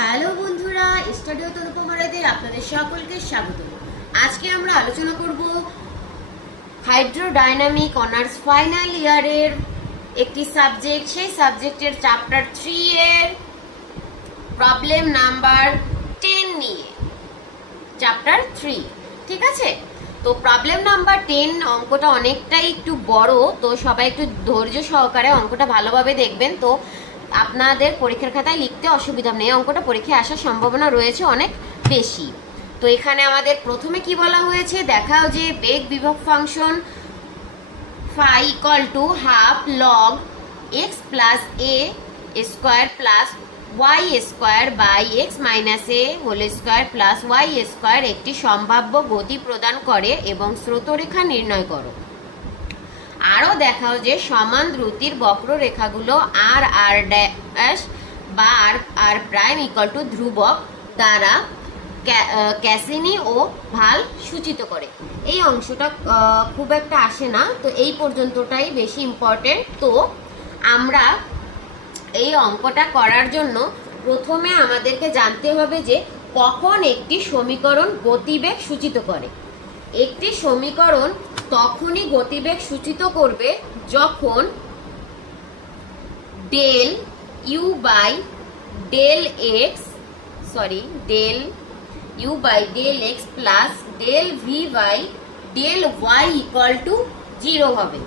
Hello বন্ধুরা, study with অনুপমারাতে আপনাদের সকলকে স্বাগত। আজকে আমরা আলোচনা করব হাইড্রোডাইনামিক অনার্স ফাইনাল ইয়ারের একটি সাবজেক্ট, সেই সাবজেক্টের চ্যাপ্টার 3 এর প্রবলেম নাম্বার 10 নিয়ে। চ্যাপ্টার 3, ঠিক আছে? তো প্রবলেম নাম্বার 10 অঙ্কটা অনেকটাই একটু বড়, তো সবাই একটু ধৈর্য সহকারে অঙ্কটা ভালোভাবে দেখবেন। তো আপনাদের পরীক্ষার খাতায় লিখতে অসুবিধা নেই, অঙ্কটা পরীক্ষায় আসার সম্ভাবনা রয়েছে অনেক বেশি। তো এখানে আমাদের প্রথমে কি বলা হয়েছে দেখাও, যে বেগ বিভব function phi equal to half log x plus a square plus Y square by x minus A whole square plus Y square একটি সম্ভাব্য গতি প্রদান করে এবং স্রোতরেখা নির্ণয় করো। আরও দেখাও যে সমান দ্রুতির বক্ররেখাগুলো আর আর ড্যাশ বা আর প্রাইম ইকুয়াল টু ধ্রুবক দ্বারা ক্যাসিনি ও ভাল সূচিত করে। এই অংশটা খুব একটা আসে না, তো এই পর্যন্তটাই বেশি ইম্পর্টেন্ট। তো আমরা এই অঙ্কটা করার জন্য প্রথমে আমাদেরকে জানতে হবে যে কখন একটি সমীকরণ গতিবেগ সূচিত করে। একটি সমীকরণ তখনই গতিবেগ সূচিত করবে যখন del u by del x plus del v by del y equal to 0 হবে।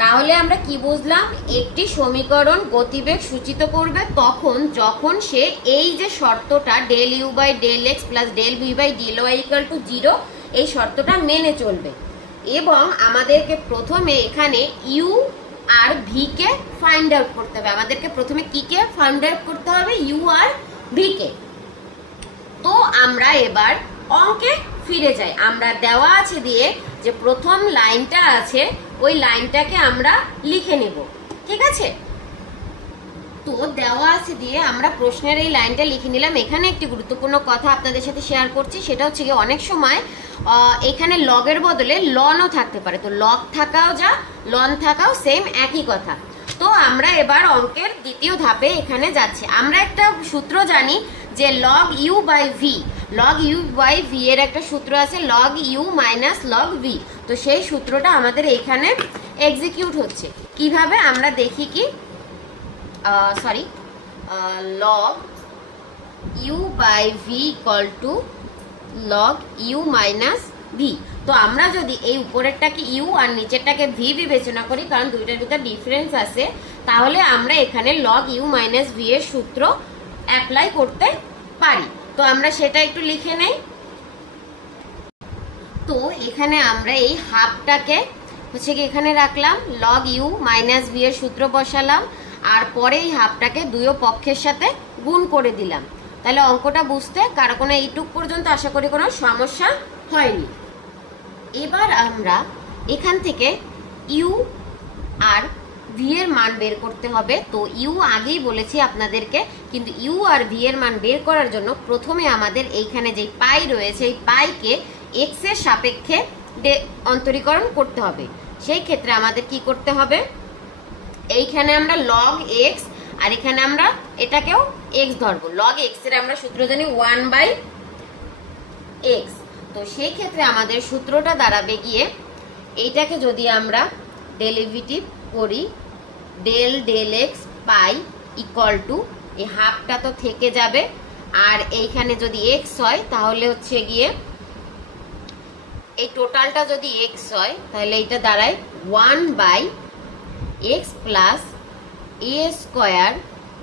তাহলে আমরা কি বুঝলাম? একটি সমীকরণ গতিবেগ সূচিত করবে তখন যখন সে এই যে শর্তটা del u by del x plus del v by del y equal to 0, এই শর্তটা মেনে চলবে। এবং আমাদেরকে প্রথমে এখানে ইউ আর ভি কে ফাইন্ড আউট করতে হবে। আমাদেরকে প্রথমে কি কে ফাইন্ড আউট করতে হবে? ইউ আর ভি কে। তো আমরা এবার অঙ্কে ফিরে যাই। আমরা দেওয়া আছে দিয়ে যে প্রথম লাইনটা আছে ওই লাইনটাকে আমরা লিখে নেব, ঠিক আছে? তো দেওয়া আছে দিয়ে আমরা প্রশ্নের এই লাইনটা লিখে নিলাম। এখানে একটি গুরুত্বপূর্ণ কথা আপনাদের সাথে শেয়ার করছি, সেটা হচ্ছে কি অনেক সময় এখানে লগের বদলে লনও থাকতে পারে। তো লগ থাকাও যা লন থাকাও সেম, একই কথা। তো আমরা এবার অঙ্কের দ্বিতীয় ধাপে এখানে যাচ্ছি। আমরা একটা সূত্র জানি যে log u by v, log u by v এর একটা সূত্র আছে log u minus log v. তো সেই সূত্রটা আমাদের এখানে এক্সিকিউট হচ্ছে কিভাবে আমরা দেখি কি log u by v equal to log u minus v। তো আমরা যদি এই উপরেরটাকে u আর নিচেরটাকে v বিবেচনা করি, কারণ দুইটার ভিতর ডিফারেন্স আছে, তাহলে আমরা এখানে log u minus v এর সূত্র অ্যাপ্লাই করতে পারি। তো আমরা সেটা একটু লিখে নেই। তো এখানে আমরা এই হাফটাকে হচ্ছে কি এখানে রাখলাম, log u minus v এর সূত্র বসালাম, আর পরে এই হাফটাকে দুই পক্ষের সাথে গুণ করে দিলাম। তাহলে অঙ্কটা বুঝতে কারো কোনো এইটুক পর্যন্ত আশা করি কোনো সমস্যা হয়নি। এবার আমরা এখান থেকে ইউ আর ভি এর মান বের করতে হবে। তো ইউ আগেই বলেছি আপনাদেরকে, কিন্তু ইউ আর ভি এর মান বের করার জন্য প্রথমে আমাদের এইখানে যে পাই রয়েছে এই পাইকে এক্স এর সাপেক্ষে অন্তরীকরণ করতে হবে। সেই ক্ষেত্রে আমাদের কি করতে হবে? এইখানে আমরা লগ এক্স আর এখানে আমরা এটাকেও এক্স ধরবো। লগ এক্স এর আমরা সূত্র জানি 1 বাই এক্স। তো সেই ক্ষেত্রে আমাদের সূত্রটা দাঁড়াবে গিয়ে এইটাকে যদি আমরা ডেরিভেটিভ করি del del x phi equal to এই হাফটা তো থেকে যাবে, আর এইখানে যদি এক্স হয় তাহলে হচ্ছে গিয়ে এই টোটালটা যদি এক্স হয় তাহলে এইটা দাঁড়ায় 1 by x plus a square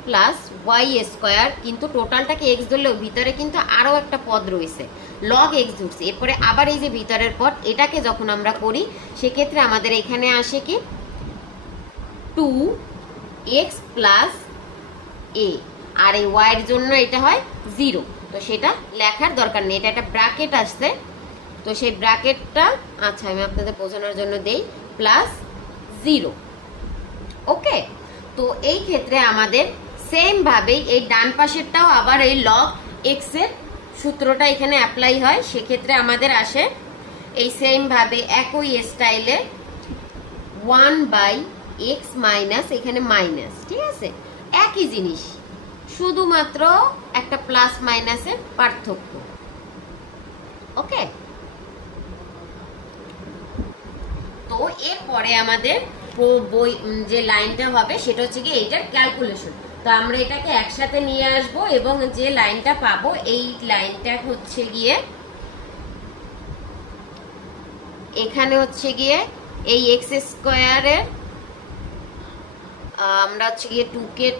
plus Y square. কিন্তু টোটালটাকে এক্স ধরলেও ভিতরে কিন্তু আরও একটা পদ রয়েছে, লগ এক্স ধরছে। এরপরে আবার এই যে ভিতরের পদ, এটাকে যখন আমরা করি সেক্ষেত্রে আমাদের এখানে আসে কি 2x প্লাস এ, আর এই ওয়াইয়ের জন্য এটা হয় 0। তো সেটা লেখার দরকার নেই, এটা একটা ব্র্যাকেট আসছে। তো সেই ব্র্যাকেটটা আচ্ছা আমি আপনাদের বোঝানোর জন্য দেই প্লাস 0। ওকে, তো এই ক্ষেত্রে আমাদের সেম ভাবেই এই ডান পাশেরটাও আবার এই লগ এক্স এর সূত্রটা এখানে অ্যাপ্লাই হয়। সেক্ষেত্রে আমাদের আসে এই সেম ভাবে একই স্টাইলে 1 বাই এক্স মাইনাস এখানে মাইনাস, ঠিক আছে? একই জিনিস, শুধুমাত্র একটা প্লাস মাইনাসের পার্থক্য। ওকে, তো এরপরে আমাদের যে লাইনটা হবে সেটা হচ্ছে কি এইটার ক্যালকুলেশন। তো আমরা এটাকে একসাথে নিয়ে আসব এবং যে লাইনটা পাবো এই লাইনটা হচ্ছে গিয়ে এখানে হচ্ছে গিয়ে এই এক্স স্কোয়ারের আমরা হচ্ছে গিয়ে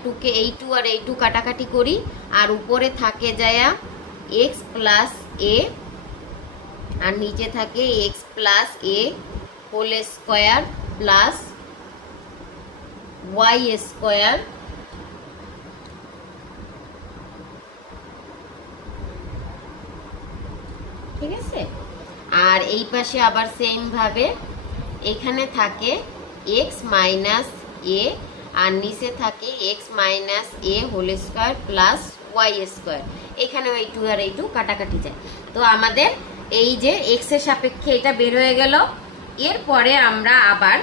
টুকে এই টু আর এই টু কাটাকাটি করি, আর উপরে থাকে যায় এক্স প্লাস এ আর নিচে থাকে এক্স প্লাস এ whole square plus Y square. ঠিক আছে, আর এই পাশে আবার সেম ভাবে এখানে থাকে এক্স মাইনাস এ আর নিচে থাকে এক্স মাইনাস এ whole square plus Y square. এখানে এই টু আর এই টু কাটাকাটি যায়। তো আমাদের এই যে এক্স এর সাপেক্ষে এটা বের হয়ে গেল। এরপরে আমরা আবার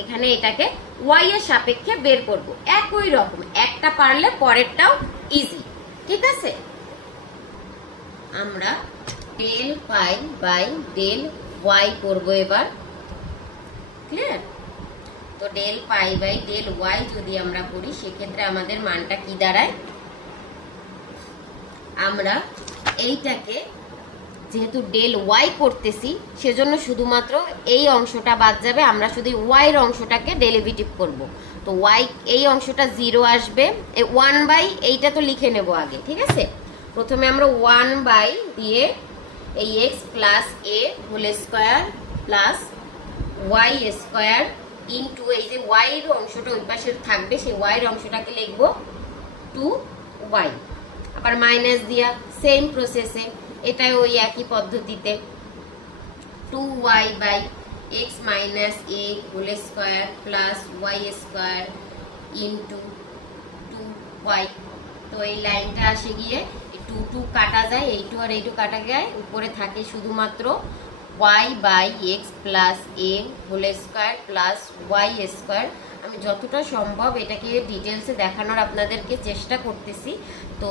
এখানে এটাকে ওয়াই এর সাপেক্ষে বের করব। একই রকম, একটা পারলে পরেরটাও ইজি। ঠিক আছে, আমরা del pi by del y করব এবার। ক্লিয়ার? তো del pi by del y যদি আমরা করি সেক্ষেত্রে আমাদের মানটা কি দাঁড়ায়, আমরা এইটাকে যেহেতু ডেল ওয়াই করতেছি সেজন্য শুধুমাত্র এই অংশটা বাদ যাবে, আমরা শুধু ওয়াই এর অংশটাকে ডেরিভেটিভ করব। তো ওয়াই এই অংশটা 0 আসবে, 1 বাই এইটা তো লিখে নেব আগে। ঠিক আছে, প্রথমে আমরা 1 বাই দিয়ে এই এক্স প্লাস এ whole square plus Y square into এই যে ওয়াই এর অংশটা ওই পাশে থাকবে সেই ওয়াই এর অংশটাকে লিখবো 2y, আবার মাইনাস দিয়া সেম প্রসেসে এটাই ওই একই পদ্ধতিতে 2y by x minus A whole square plus Y square into 2y। তো এই লাইনটা আসে গিয়ে 2 কাটা যায়, এই 2 আর এই 2 কাটা যায়, উপরে থাকে শুধুমাত্র y by x plus A whole square plus Y square. আমি যতটা সম্ভব এটাকে ডিটেলসে দেখানোর আপনাদেরকে চেষ্টা করতেছি। তো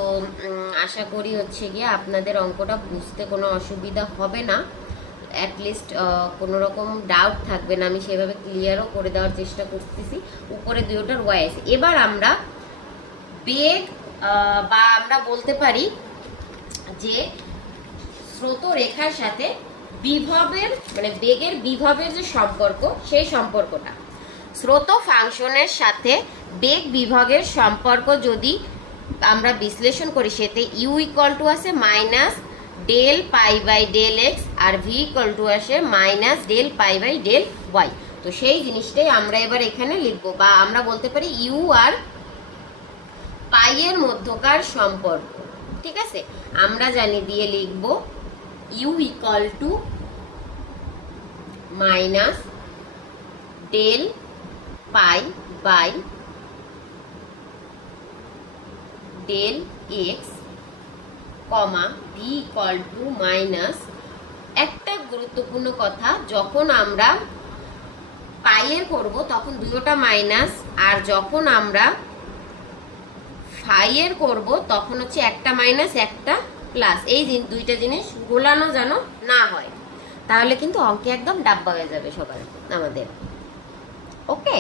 আশা করি হচ্ছে গিয়ে আপনাদের অঙ্কটা বুঝতে কোনো অসুবিধা হবে না, অ্যাটলিস্ট কোনো রকম ডাউট থাকবে না, আমি সেভাবে ক্লিয়ারও করে দেওয়ার চেষ্টা করতেছি। উপরে দুটোটার ওয়াই আছে। এবার আমরা বেগ বা আমরা বলতে পারি যে স্রোত রেখার সাথে বিভবের মানে বেগের বিভবের যে সম্পর্ক সেই সম্পর্কটা, স্রোত ফাংশনের সাথে বেগ বিভবের সম্পর্ক যদি আমরা বিশ্লেষণ করি সেতে ইউ ইকুয়াল টু আছে minus del pi by del x আর ভি ইকুয়াল টু আসে minus del pi by del y. তো সেই জিনিসটাই আমরা এবার এখানে লিখবো, বা আমরা বলতে পারি ইউ আর পাই এর মধ্যকার সম্পর্ক। ঠিক আছে, আমরা জানি দিয়ে লিখবো u equal to minus del pi by del x comma v equal to minus, একটা গুরুত্বপূর্ণ কথা, যখন আমরা পাইয়ের করব তখন দুটোটা মাইনাস, আর যখন আমরা ফাইয়ের করব তখন হচ্ছে একটা মাইনাস একটা প্লাস। এই দুইটা জিনিস গোলানো যেন না হয়, তাহলে কিন্তু অঙ্কে একদম ডাব্বা হয়ে যাবে সবার আমাদের। ওকে,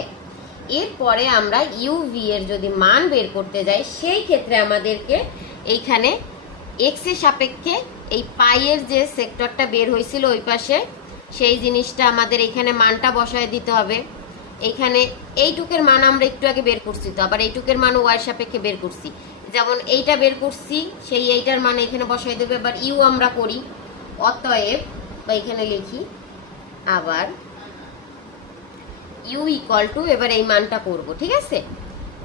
এরপরে আমরা ইউভি এর যদি মান বের করতে যাই সেই ক্ষেত্রে আমাদেরকে এইখানে এক্স এর সাপেক্ষে এই পাইয়ের যে সেক্টরটা বের হয়েছিল ওই পাশে সেই জিনিসটা আমাদের এখানে মানটা বসায় দিতে হবে। এইখানে এইটুকের মান আমরা একটু আগে বের করছি, তো আবার এইটুকের মান ওয়াই সাপেক্ষে বের করছি, যেমন এইটা বের করছি সেই এইটার মান এখানে বসাই দেবে। এবার ইউ আমরা করি, অতএব বা এখানে লিখি আবার ইউ ইকুয়াল টু, এবার এই মানটা করব। ঠিক আছে,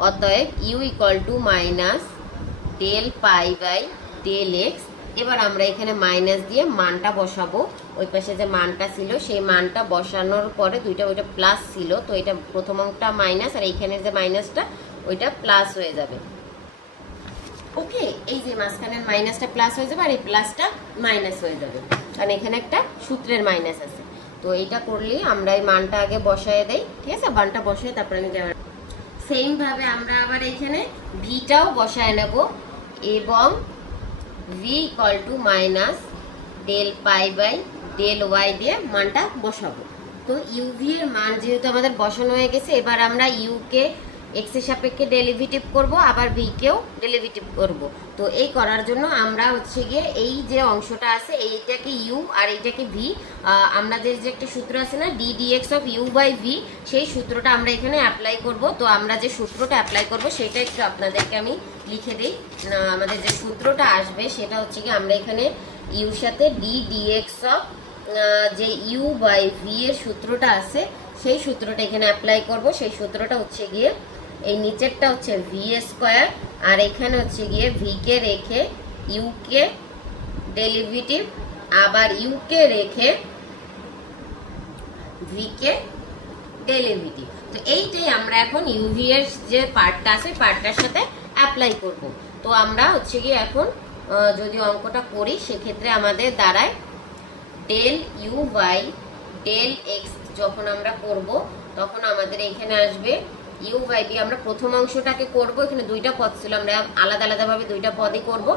অতএব u equal to minus del pi by del x. এবার আমরা এখানে মাইনাস দিয়ে মানটা বসাবো, ওই পাশে যে মানটা ছিল সেই মানটা বসানোর পরে ওইটা প্লাস ছিল, তো এটা প্রথম অংশটা মাইনাস আর এইখানে যে মাইনাসটা ওইটা প্লাস হয়ে যাবে। ওকে, এই যে মাঝখানের মাইনাসটা প্লাস হয়ে যাবে আর এই প্লাসটা মাইনাস হয়ে যাবে, কারণ এখানে একটা সূত্রের মাইনাস আছে। তো এইটা করলে আমরা এই মানটা আগে বসায় দেই। ঠিক আছে, মানটা বসাই তারপরে আমি সেম ভাবে আমরা আবার এখানে ভিটাও বসায় নেব এবং v equal to minus del pi by del y দিয়ে মানটা বসাবো। তো ইউভি এর মান যেহেতু আমাদের বসানো হয়ে গেছে, এবার আমরা ইউ কে এক্স এর সাপেক্ষে ডেরিভেটিভ করব, আবার ভি কেও ডেরিভেটিভ করব। তো এই করার জন্য আমরা হচ্ছে গিয়ে এই যে অংশটা আছে এইটাকে ইউ আর এইটাকে ভি, আমাদের যে একটা সূত্র আছে না d dx of u by v, সেই সূত্রটা আমরা এখানে অ্যাপ্লাই করব। তো আমরা যে সূত্রটা অ্যাপ্লাই করব সেটা একটু আপনাদেরকে আমি লিখে দিই। আমাদের যে সূত্রটা আসবে সেটা হচ্ছে কি, আমরা এখানে ইউর সাথে ডি ডিএক্স অফ যে ইউ বাই ভি এর সূত্রটা আছে সেই সূত্রটা এখানে অ্যাপ্লাই করব। সেই সূত্রটা হচ্ছে গিয়ে এই নিচেরটা হচ্ছে ভি স্কোয়ার, আর এখানে হচ্ছে গিয়ে ভি কে রেখে ইউ কে ডেরিভেটিভ, আবার ইউ কে রেখে ভি কে ডেরিভেটিভ। তো এইটাই আমরা এখন ইউভি এর যে পার্টটা আছে পার্টটার সাথে অ্যাপ্লাই করব। তো আমরা হচ্ছে গিয়ে এখন যদি অঙ্কটা করি সেক্ষেত্রে আমাদের দাঁড়ায় del u by del x. যখন আমরা করব তখন আমাদের এখানে আসবে ইউ বাই বি। আমরা প্রথম অংশটাকে করব, এখানে দুইটা পদ ছিল, আমরা আলাদা আলাদা ভাবে দুইটা পদই করব।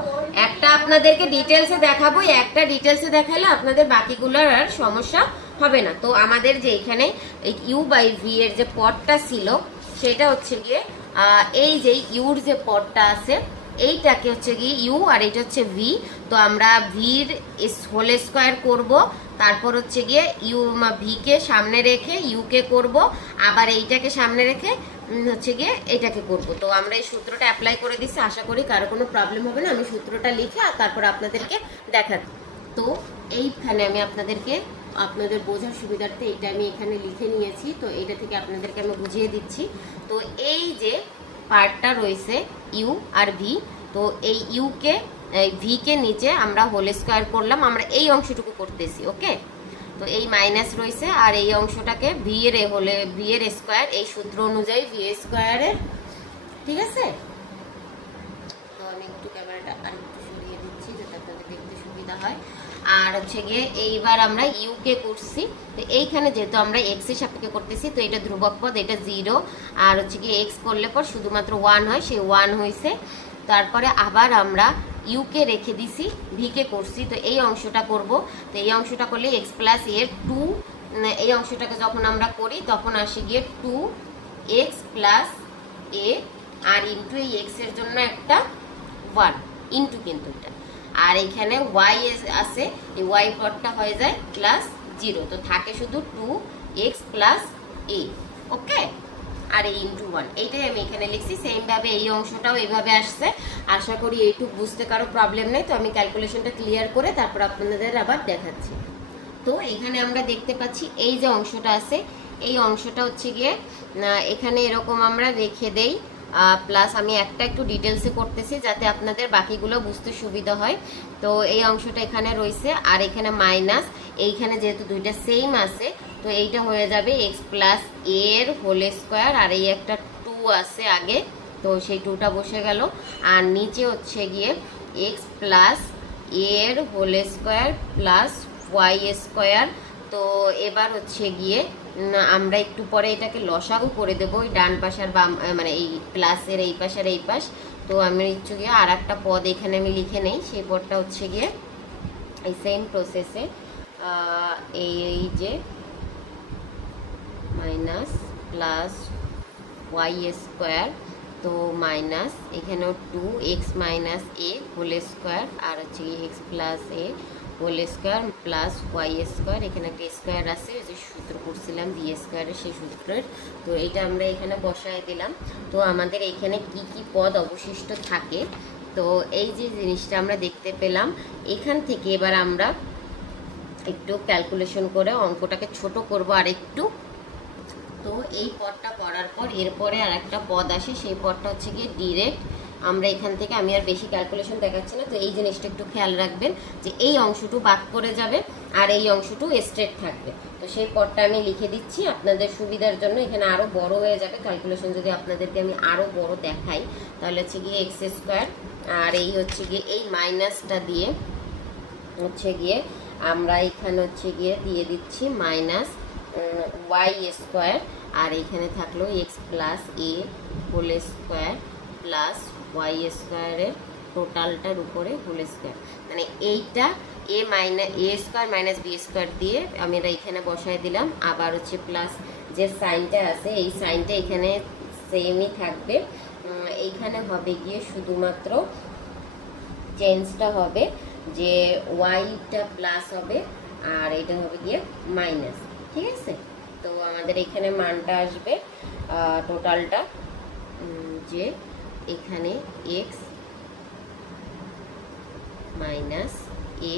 একটা আপনাদেরকে ডিটেলসে দেখাবো, একটা ডিটেলসে দেখালে আপনাদের বাকিগুলোর আর সমস্যা হবে না। তো আমাদের যে এখানে ইউ বাই ভি এর যে পদটা ছিল সেটা হচ্ছে গিয়ে এই যে ইউর যে পদটা আছে এইটাকে হচ্ছে গিয়ে ইউ আর এটা হচ্ছে ভি। তো আমরা ভির হোল স্কোয়ার করব, তারপর হচ্ছে গিয়ে ইউ ভি কে সামনে রেখে ইউ কে করব, আবার এইটাকে সামনে রেখে হচ্ছে গিয়ে এটাকে করব। তো আমরা এই সূত্রটা অ্যাপ্লাই করে দিচ্ছি, আশা করি কারো কোনো প্রবলেম হবে না। আমি সূত্রটা লিখে আর তারপর আপনাদেরকে দেখাচ্ছি। তো এইখানে আমি আপনাদের বোঝার সুবিধার্থে এটা আমি এখানে লিখে নিয়েছি। তো এইটা থেকে আপনাদেরকে আমি বুঝিয়ে দিচ্ছি। তো এই যে পার্টটা রয়েছে ইউ আর ভি, তো এই ইউ কে ভি কে নিচে আমরা হোল স্কোয়ার করলাম, আমরা এই অংশটুকু করতেছি। ওকে, তো এই মাইনাস রয়েছে আর এই অংশটাকে ভি এর স্কোয়ার, এই সূত্র অনুযায়ী ভি স্কোয়ারের, ঠিক আছে। তো আমি একটু ক্যামেরাটা আর একটু সরিয়ে দিচ্ছি যাতে আপনাদের দেখতে সুবিধা হয়। আর হচ্ছে গিয়ে এইবার আমরা ইউ কে করছি, তো এইখানে যেহেতু আমরা এক্স এর সাপেক্ষে করতেছি তো এটা ধ্রুবক পদ, এটা 0, আর হচ্ছে গিয়ে এক্স করলে পর শুধুমাত্র 1 হয়, সেই 1 হয়েছে। তারপরে আবার আমরা ইউ কে রেখে দিছি, ভি কে করছি, তো এই অংশটা করব। তো এই অংশটা করলে এক্স প্লাস এ 2, এই অংশটাকে যখন আমরা করি তখন আসে গিয়ে 2x প্লাস এ, আর ইন্টু এই এক্স এর জন্য একটা 1 ইন্টু, কিন্তু এটা আর এখানে ওয়াই আছে, এই ওয়াই পদটা হয়ে যায় প্লাস 0, তো থাকে শুধু 2x প্লাস এ। ওকে, আর এই ইন্টু 1 এইটাই আমি এখানে লিখছি। সেম ভাবে এই অংশটাও এইভাবে আসছে। আশা করি এইটুকু বুঝতে কারো প্রবলেম নেই। তো আমি ক্যালকুলেশনটা ক্লিয়ার করে তারপর আপনাদের আবার দেখাচ্ছি। তো এখানে আমরা দেখতে পাচ্ছি এই যে অংশটা আছে এই অংশটা হচ্ছে গিয়ে এখানে এরকম আমরা রেখে দেই, প্লাস আমি একটা একটু ডিটেলসে করতেছি যাতে আপনাদের বাকিগুলো বুঝতে সুবিধা হয়। তো এই অংশটা এখানে রয়েছে আর এখানে মাইনাস, এইখানে যেহেতু দুইটা সেম আছে তো এইটা হয়ে যাবে এক্স প্লাস এর হোল স্কোয়ার, আর এই একটা 2 আছে আগে, তো সেই 2টা বসে গেল। আর নিচে হচ্ছে গিয়ে এক্স প্লাস এর whole square plus Y square. তো এবার হচ্ছে গিয়ে আমরা একটু পরে এটাকে লসাগু করে দেবো, ওই ডান পাশ আর বাম, মানে এই প্লাসের এই পাশ আর এই পাশ। তো আমি হচ্ছে গিয়ে আর একটা পদ এখানে আমি লিখে নেই, সেই পদটা হচ্ছে গিয়ে এই সেম প্রসেসে এই যে মাইনাস প্লাস ওয়াই স্কোয়ার, তো মাইনাস এখানেও 2x মাইনাস এ হোল স্কোয়ার, আর হচ্ছে এক্স প্লাস এ whole square plus Y square, এখানে একটা স্কোয়ার আছে যে সূত্র করছিলাম ভি স্কোয়ারের সেই সূত্রের। তো এইটা আমরা এখানে বসায় দিলাম। তো আমাদের এখানে কি কি পদ অবশিষ্ট থাকে, তো এই যে জিনিসটা আমরা দেখতে পেলাম এখান থেকে এবার আমরা একটু ক্যালকুলেশন করে অঙ্কটাকে ছোট করব আর একটু। তো এই পদটা করার পর এরপরে আর একটা পদ আসে, সেই পদটা হচ্ছে গিয়ে ডিরেক্ট আমরা এখান থেকে, আমি আর বেশি ক্যালকুলেশন দেখাচ্ছি না। তো এই জিনিসটা একটু খেয়াল রাখবেন যে এই অংশটু বাদ করে যাবে আর এই অংশটু স্ট্রেট থাকবে। তো সেই পদটা আমি লিখে দিচ্ছি আপনাদের সুবিধার জন্য, এখানে আরও বড় হয়ে যাবে ক্যালকুলেশন। যদি আপনাদেরকে আমি আরও বড় দেখাই তাহলে হচ্ছে গিয়ে এক্স স্কোয়ার, আর এই হচ্ছে গিয়ে এই মাইনাসটা দিয়ে হচ্ছে গিয়ে আমরা এখানে হচ্ছে গিয়ে দিয়ে দিচ্ছি মাইনাস ওয়াই স্কোয়ার, আর এখানে থাকলো এক্স প্লাস এ হোল স্কোয়ার প্লাস ওয়াই স্কোয়ারের টোটালটার উপরে হোল স্কোয়ার, মানে এইটা এ স্কোয়ার মাইনাস বি স্কোয়ার দিয়ে আমরা এখানে বসায় দিলাম। আবার হচ্ছে প্লাস যে সাইনটা আছে এই সাইনটা এখানে সেমই থাকবে। এইখানে হবে গিয়ে শুধুমাত্র চেঞ্জটা হবে যে ওয়াইটা প্লাস হবে আর এটা হবে গিয়ে মাইনাস, ঠিক আছে। তো আমাদের এখানে মানটা আসবে টোটালটা যে এখানে এক্স মাইনাস এ,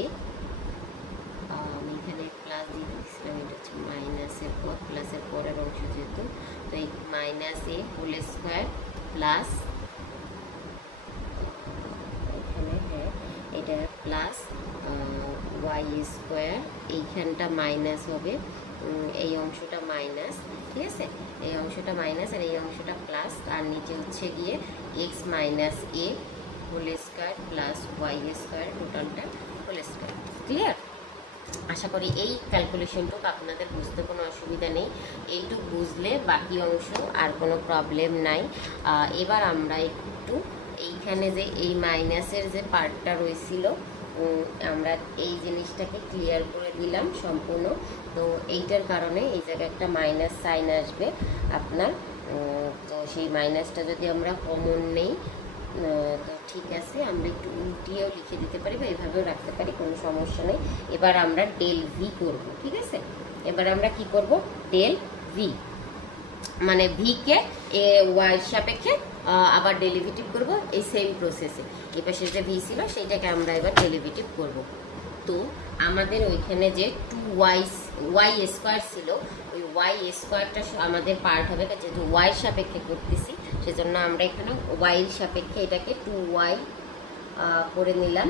আমি এখানে প্লাস দিয়ে দিচ্ছিলাম, এটা হচ্ছে মাইনাসের পর প্লাসের পরের অংশ যেহেতু, তো এই মাইনাস এ হোল স্কোয়ার প্লাস এখানে হ্যাঁ এটা প্লাস ওয়াই স্কোয়ার, এইখানটা মাইনাস হবে, এই অংশটা মাইনাস, ঠিক আছে, এই অংশটা মাইনাস আর এই অংশটা প্লাস, আর নিচে হচ্ছে গিয়ে এক্স মাইনাস এ whole square plus Y square টোটালটা হোল স্কোয়ার। ক্লিয়ার? আশা করি এই ক্যালকুলেশনটুকু আপনাদের বুঝতে কোনো অসুবিধা নেই, এইটুকু বুঝলে বাকি অংশ আর কোনো প্রবলেম নাই। এবার আমরা একটু এইখানে যে এই মাইনাসের যে পার্টটা রয়েছিল আমরা এই জিনিসটাকে ক্লিয়ার করে দিলাম সম্পূর্ণ। তো এইটার কারণে এই জায়গায় একটা মাইনাস সাইন আসবে আপনার, তো সেই মাইনাসটা যদি আমরা কমন নেই তো ঠিক আছে, আমরা একটু উল্টিয়েও লিখে দিতে পারি বা এভাবেও রাখতে পারি, কোনো সমস্যা নেই। এবার আমরা ডেল ভি করব, ঠিক আছে। এবার আমরা কি করব, ডেল ভি মানে ভিকে ওয়াইয়ের সাপেক্ষে আবার ডেরিভেটিভ করব এই সেম প্রসেসে। এই পাশে যে ভি ছিল সেইটাকে আমরা এবার ডেরিভেটিভ করব। তো আমাদের ওইখানে যে ওয়াই স্কোয়ার ছিল ওই ওয়াই স্কোয়ারটা আমাদের পার্ট হবে, যেহেতু ওয়াইয়ের সাপেক্ষে করতেছি সেজন্য আমরা এখানে ওয়াইয়ের সাপেক্ষে এটাকে 2y করে নিলাম।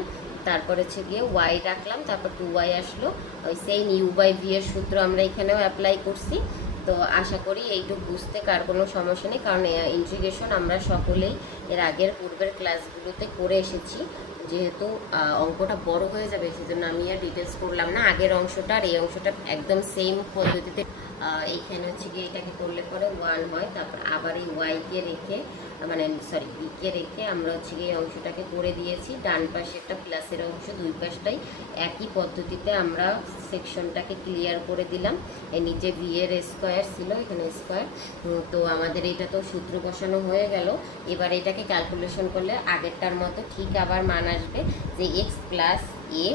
তারপর হচ্ছে গিয়ে ওয়াই রাখলাম, তারপর 2y আসলো, ওই সেম ইউ বাই ভি এর সূত্র আমরা এখানেও অ্যাপ্লাই করছি। তো আশা করি এইটুকু বুঝতে কার কোনো সমস্যা নেই, কারণ ইন্টিগ্রেশন আমরা সকলেই এর আগের পূর্বের ক্লাসগুলোতে করে এসেছি। যেহেতু অঙ্কটা বড় হয়ে যাবে সেজন্য আমি আর ডিটেলস করলাম না, আগের অংশটা আর এই অংশটা একদম সেম পদ্ধতিতে। এইখানে হচ্ছে গিয়ে এটাকে করলে পরে 1 হয়, তারপর আবার এই ওয়াইকে রেখে মানে বিকে রেখে আমরা হচ্ছে গিয়ে এই অংশটাকে করে দিয়েছি। ডান পাশে একটা প্লাসের অংশ, দুই পাশটাই একই পদ্ধতিতে আমরা সেকশনটাকে ক্লিয়ার করে দিলাম। এই নিচে ভি এর স্কোয়ার ছিল, এখানে স্কোয়ার। তো আমাদের এটা তো সূত্র বসানো হয়ে গেল। এবার এটাকে ক্যালকুলেশন করলে আগেরটার মতো ঠিক আবার মান আসবে যে এক্স প্লাস এ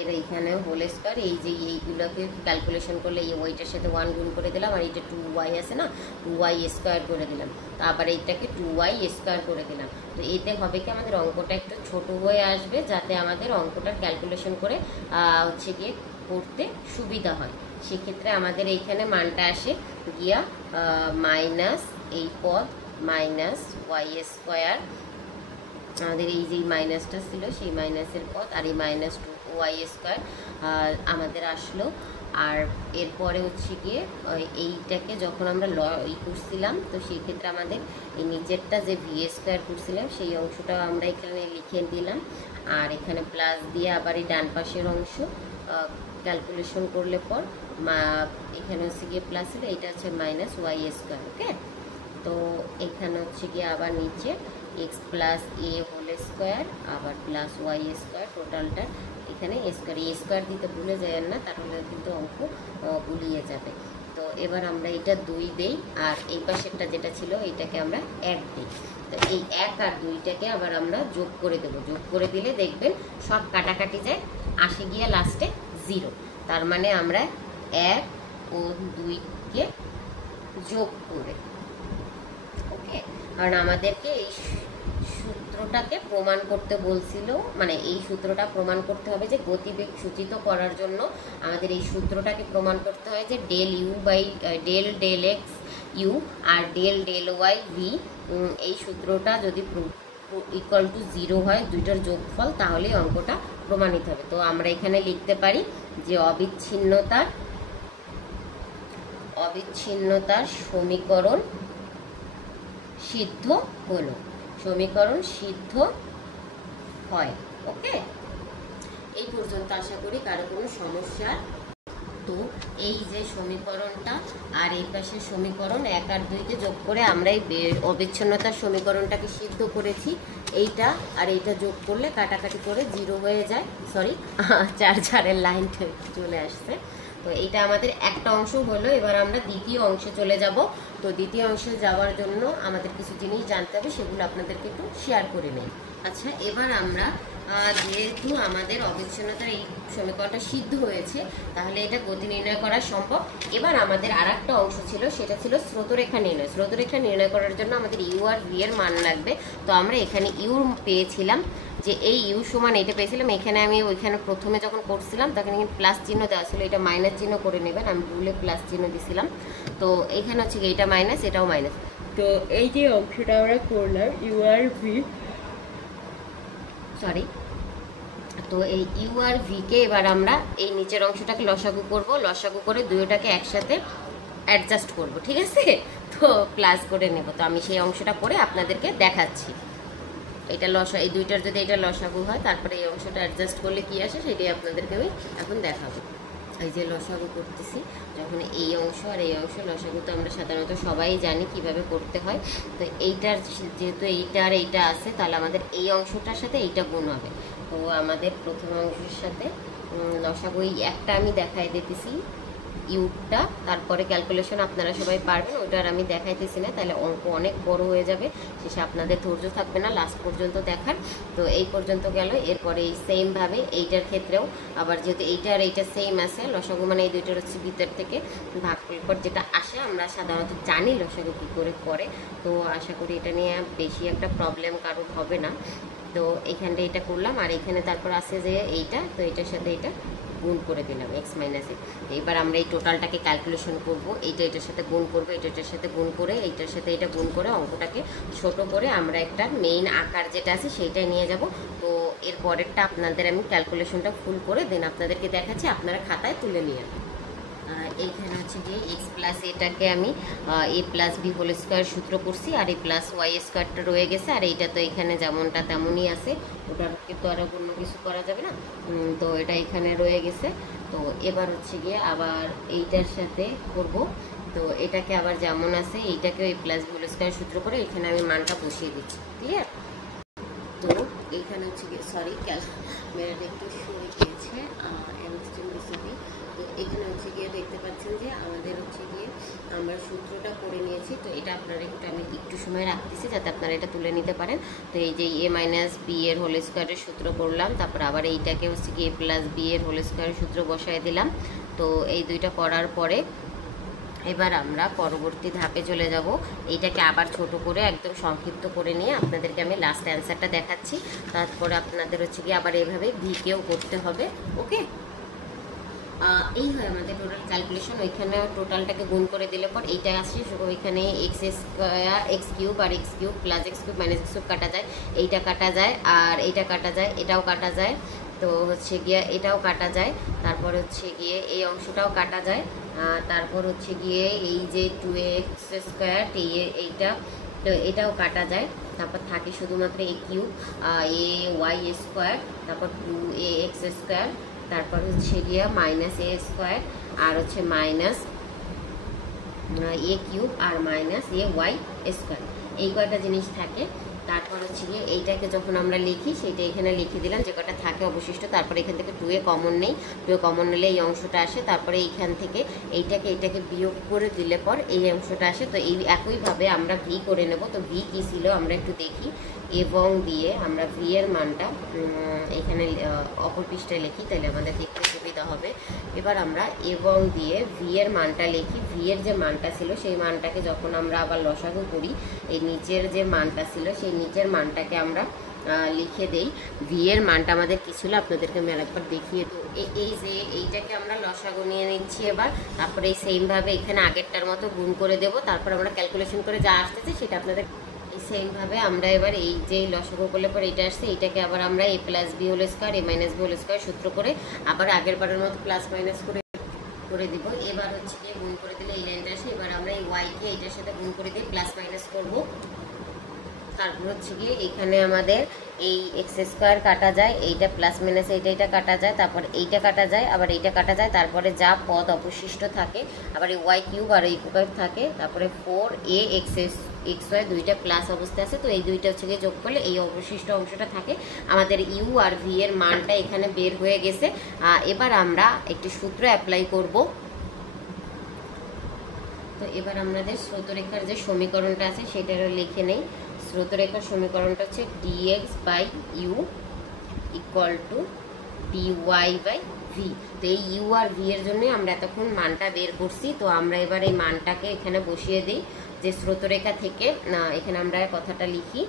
এর এইখানে হোল স্কোয়ার, এই যে এইগুলোকে ক্যালকুলেশন করলে এই ওয়াইটার সাথে 1 গুণ করে দিলাম, আর এইটা 2y আছে না, 2y স্কোয়ার করে দিলাম, তো আবার এইটাকে 2y স্কোয়ার করে দিলাম। তো এতে হবে কি আমাদের অঙ্কটা একটু ছোট হয়ে আসবে, যাতে আমাদের অঙ্কটার ক্যালকুলেশন করে হচ্ছে গিয়ে করতে সুবিধা হয়। সেক্ষেত্রে আমাদের এইখানে মানটা আসে গিয়া মাইনাস এই পদ মাইনাস ওয়াই স্কোয়ার, আমাদের এই যে মাইনাসটা ছিল সেই মাইনাসের পদ, আর এই মাইনাস 2y স্কোয়ার আমাদের আসলো। আর এরপরে হচ্ছে গিয়ে এইটাকে যখন আমরা করছিলাম তো সেই ক্ষেত্রে আমাদের এই নিচেরটা যে ভি স্কোয়ার করছিলাম সেই অংশটা আমরা এখানে লিখে দিলাম, আর এখানে প্লাস দিয়ে আবার এই ডান পাশের অংশ ক্যালকুলেশন করলে পর এখানে হচ্ছে গিয়ে প্লাস ছিল, এইটা হচ্ছে মাইনাস ওয়াই স্কোয়ার। ওকে, তো এখানে হচ্ছে গিয়ে আবার নিচে এক্স প্লাস এ হোল স্কোয়ার আবার প্লাস ওয়াই স্কোয়ার টোটালটা এখানে স্কোয়ার দিতে ভুলে যায় না, তাহলে কিন্তু অঙ্ক গুলিয়ে যাবে। তো এবার আমরা এটা 2 দেই, আর এই পাশেরটা যেটা ছিল এটাকে আমরা 1 দিই। তো এই 1 আর 2টাকে আবার আমরা যোগ করে দেবো, যোগ করে দিলে দেখবেন সব কাটাকাটি যায়, আসে গিয়ে লাস্টে 0। তার মানে আমরা 1 ও 2কে যোগ করে, ওকে, কারণ আমাদেরকে এই সূত্রটাকে প্রমাণ করতে বলছিল, মানে এই সূত্রটা প্রমাণ করতে হবে যে গতিবেগ সূচিত করার জন্য আমাদের এই সূত্রটাকে প্রমাণ করতে হয় যে del u by del x u আর ডেল ওয়াই ভি, এই সূত্রটা যদি ইকুয়াল টু 0 হয় দুইটার যোগফল, তাহলে অঙ্কটা প্রমাণিত হবে। তো আমরা এখানে লিখতে পারি যে অবিচ্ছিন্নতার সমীকরণ সিদ্ধ হলো, সমীকরণ সিদ্ধ হয়। ওকে, এই পর্যন্ত আশা করি কারো কোনো সমস্যা তো এই যে সমীকরণটা আর এই পাশের সমীকরণ 1 আর 2-কে যোগ করে আমরা এই অবিচ্ছিন্নতার সমীকরণটাকে সিদ্ধ করেছি। এইটা আর এইটা যোগ করলে কাটাকাটি করে 0 হয়ে যায়। সরি, চার্জারের লাইন চলে আসছে। তো এইটা আমাদের একটা অংশ হলো। এবার আমরা দ্বিতীয় অংশে চলে যাব। তো দ্বিতীয় অংশে যাওয়ার জন্য আমাদের কিছু জিনিস জানতে হবে, সেগুলো আপনাদেরকে একটু শেয়ার করে নেই। আচ্ছা, এবার আমরা যেহেতু আমাদের অবিচ্ছিন্নতার এই সমীকরণটা সিদ্ধ হয়েছে, তাহলে এটা গতি নির্ণয় করা সম্ভব। এবার আমাদের আর একটা অংশ ছিল, সেটা ছিল স্রোতরেখা নির্ণয়। স্রোতরেখা নির্ণয় করার জন্য আমাদের ইউ আর ভি এর মান লাগবে। তো আমরা এখানে ইউ পেয়েছিলাম, যে এই ইউ সমান এটা পেয়েছিলাম। এখানে আমি ওইখানে প্রথমে যখন করছিলাম তখন কিন্তু প্লাস চিহ্ন দেওয়া ছিল, এটা মাইনাস চিহ্ন করে নেবেন। আমি ভুলে প্লাস চিহ্ন দিছিলাম। তো এখানে হচ্ছে এটা মাইনাস, এটাও মাইনাস। তো এই যে অংশটা আমরা করলাম ইউ আর ভি, সরি, তো এই ইউ আর ভিকে এবার আমরা এই নিচের অংশটাকে লসাগু করব। লসাগু করে দুইটাকে একসাথে অ্যাডজাস্ট করব, ঠিক আছে? তো প্লাস করে নেব। তো আমি সেই অংশটা করে আপনাদেরকে দেখাচ্ছি। এটা এই দুইটার যদি এটা লসাগু হয়, তারপরে এই অংশটা অ্যাডজাস্ট করলে কি আসে সেটাই আপনাদেরকে আমি এখন দেখাবো। এই যে লসাগু করতেছি, যখন এই অংশ আর এই অংশ লসাগু তো আমরা সাধারণত সবাই জানি কিভাবে করতে হয়। তো এইটার যেহেতু এইটা আর এইটা আছে, তাহলে আমাদের এই অংশটার সাথে এইটা গুণ হবে। তো আমাদের প্রথম অংশের সাথে লসাগু এই একটা আমি দেখাই দিতেছি ইউটা, তারপরে ক্যালকুলেশন আপনারা সবাই পারবেন, ওটা আর আমি দেখাইতেছি না, তাহলে অঙ্ক অনেক বড় হয়ে যাবে, শেষে আপনাদের ধৈর্য থাকবে না লাস্ট পর্যন্ত দেখার। তো এই পর্যন্ত গেল। এরপরে এই সেমভাবে এইটার ক্ষেত্রেও আবার যেহেতু এইটা আর এইটা সেম আছে, লসাগু মানে এই দুইটার হচ্ছে ভিতর থেকে ভাগ করলে পর যেটা আসে, আমরা সাধারণত জানি লসাগু কী করে করে। তো আশা করি এটা নিয়ে বেশি একটা প্রবলেম কারোর হবে না। তো এখানটা এটা করলাম, আর এখানে তারপর আছে যে এইটা, তো এটার সাথে এটা গুণ করে দিলাম এক্স মাইনাস এ। এবার আমরা এই টোটালটাকে ক্যালকুলেশন করব। এইটা এটার সাথে গুণ করবো, এটার সাথে গুণ করে, এইটার সাথে এটা গুণ করে অঙ্কটাকে ছোট করে আমরা একটা মেইন আকার যেটা আছে সেইটাই নিয়ে যাব। তো এর পরেরটা আপনাদের আমি ক্যালকুলেশনটা ফুল করে দেন আপনাদেরকে দেখাচ্ছি, আপনারা খাতায় তুলে নিয়ে। এইখানে হচ্ছে গিয়ে এক্স প্লাস এটাকে আমি এ প্লাস বি হোল স্কোয়ার সূত্র করছি, আর এই প্লাস ওয়াই স্কোয়ারটা রয়ে গেছে, আর এইটা তো এখানে যেমনটা তেমনই আছে, ওটার কিন্তু আর অন্য কিছু করা যাবে না। তো এটা এখানে রয়ে গেছে। তো এবার হচ্ছে গিয়ে আবার এইটার সাথে করব। তো এটাকে আবার যেমন আছে এইটাকে ওই প্লাস বি হোল স্কোয়ার সূত্র করে এখানে আমি মানটা বসিয়ে দিচ্ছি। ক্লিয়ার? তো এইখানে হচ্ছে গিয়ে সরি ক্যালকুলেটর একটু সরে গিয়েছে, তো এখানে হচ্ছে গিয়ে দেখতে পাচ্ছেন যে আমাদের হচ্ছে গিয়ে আমরা সূত্রটা করে নিয়েছি। তো এটা আপনারা আমি একটু সময় রাখতেছি যাতে আপনারা এটা তুলে নিতে পারেন। তো এই যে এ মাইনাস বি এর হোল স্কোয়ারের সূত্র করলাম, তারপর আবার এইটাকে হচ্ছে গিয়ে এ প্লাস বি এর হোল স্কোয়ারের সূত্র বসায় দিলাম। তো এই দুইটা করার পরে এবার আমরা পরবর্তী ধাপে চলে যাব। এইটাকে আবার ছোট করে একদম সংক্ষিপ্ত করে নিয়ে আপনাদেরকে আমি লাস্ট অ্যান্সারটা দেখাচ্ছি। তারপরে আপনাদের হচ্ছে গিয়ে আবার এইভাবে ভিকেও করতে হবে। ওকে, এই হয় আমাদের টোটাল ক্যালকুলেশন। ওইখানে টোটালটাকে গুণ করে দিলে পর এইটা আসছে, ওইখানে এক্স স্কোয়ার এক্স কিউব আর x cube plus x cube minus x cube কাটা যায়, এইটা কাটা যায়, আর এইটা কাটা যায়, এটাও কাটা যায়। তো হচ্ছে গিয়ে এটাও কাটা যায়, তারপর হচ্ছে গিয়ে এই অংশটাও কাটা যায়, তারপর হচ্ছে গিয়ে এই যে 2x স্কোয়ার এইটা, তো এটাও কাটা যায়। তারপর থাকে শুধুমাত্র এ কিউব এ ওয়াই স্কোয়ার, তারপর 2ax স্কোয়ার, তারপর হচ্ছে গিয়ে মাইনাস এ স্কোয়ার, আর হচ্ছে minus A cube R minus A Y square, এই কয়টা জিনিস থাকে। তারপর হচ্ছে গিয়ে এইটাকে যখন আমরা লিখি সেটা এখানে লিখে দিলাম যে কটা থাকে অবশিষ্ট। তারপরে এখান থেকে 2a কমন নেই, 2a কমন নিলে এই অংশটা আসে। তারপরে এইখান থেকে এইটাকে বিয়োগ করে দিলে পর এই অংশটা আসে। তো এই একইভাবে আমরা ভি করে নেব। তো ভি কী ছিল আমরা একটু দেখি, এবং দিয়ে আমরা ভি এর মানটা এখানে অপর পৃষ্ঠায় লিখি, তাহলে আমাদের দেখতে সুবিধা হবে। এবার আমরা এবং দিয়ে ভি এর মানটা লিখি। ভি এর যে মানটা ছিল সেই মানটাকে যখন আমরা আবার লসাগু করি, এই নিচের যে মানটা ছিল সেই নিচের মানটাকে আমরা লিখে দেই। ভি এর মানটা আমাদের কী ছিল আপনাদেরকে আমি আরেকবার দেখিয়ে দেবো। এই যে এইটাকে আমরা লসাগু নিয়ে নিচ্ছি এবার, তারপরে এই সেমভাবে এখানে আগেরটার মতো গুণ করে দেব। তারপর আমরা ক্যালকুলেশন করে যা আসতেছে সেটা আপনাদের সেমভাবে আমরা এবার এই যে লসাগু করলে পরে এটা আসছে, এইটাকে আবার আমরা এ প্লাস বি হোল স্কোয়ার এ মাইনাস বি হোল স্কোয়ার সূত্র করে আবার আগের বারের মতো প্লাস মাইনাস করে দিব। এবার হচ্ছে গিয়ে গুণ করে দিলে এই লাইনটা আসে। এবার আমরা এই ওয়াইকে এইটার সাথে গুণ করে দিয়ে প্লাস মাইনাস করব। তারপর হচ্ছে গিয়ে এখানে আমাদের এই এক্স স্কোয়ার কাটা যায়, এইটা প্লাস মাইনাস এইটা কাটা যায়, তারপর এইটা কাটা যায়, আবার এইটা কাটা যায়, তারপরে যা পদ অবশিষ্ট থাকে আবার এই ওয়াই কিউব আর এই কিউব থাকে, তারপরে 4a এক্স ওয়াই দুইটা প্লাস অবস্থায় আছে, তো এই দুইটা হচ্ছে গিয়ে যোগ করলে এই অবশিষ্ট অংশটা থাকে। আমাদের ইউ আর ভি এর মানটা এখানে বের হয়ে গেছে। এবার আমরা একটি সূত্র অ্যাপ্লাই করব। তো এবার আমাদের স্রোতরেখার যে সমীকরণটা আছে সেটারও লিখে নেই। স্রোতরেখার সমীকরণটা হচ্ছে dx by u equal to dy by v. তো এই ইউ আর ভি এর জন্য আমরা এতক্ষণ মানটা বের করছি। তো আমরা এবার এই মানটাকে এখানে বসিয়ে দিই যে স্রোতরেখা থেকে, এখানে আমরা কথাটা লিখি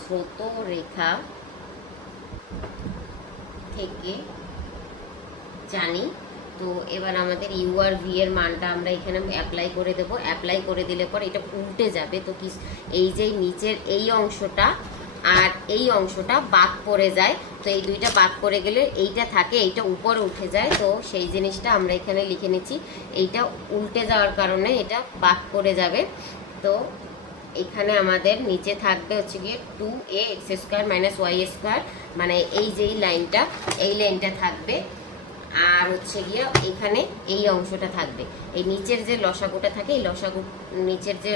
স্রোতরেখা থেকে জানি। তো এবার আমাদের ইউ আর ভি এর মানটা আমরা এখানে অ্যাপ্লাই করে দেব। অ্যাপ্লাই করে দিলে পর এটা উল্টে যাবে, তো কি এই যে নিচের এই অংশটা আর এই অংশটা বাদ পড়ে যায়, তো এই দুইটা বাদ পড়ে গেলে এইটা থাকে, এইটা উপরে উঠে যায়। তো সেই জিনিসটা আমরা এখানে লিখে নিচ্ছি, এইটা উল্টে যাওয়ার কারণে এটা বাদ পড়ে যাবে। তো এখানে আমাদের নিচে থাকবে হচ্ছে গিয়ে 2a x square minus y square, মানে এই যেই লাইনটা, এই লাইনটা থাকবে। আর হচ্ছে গিয়ে এখানে এই অংশটা থাকবে, এই নিচের যে লসাগুটা থাকে, এই লসাগু নিচের যে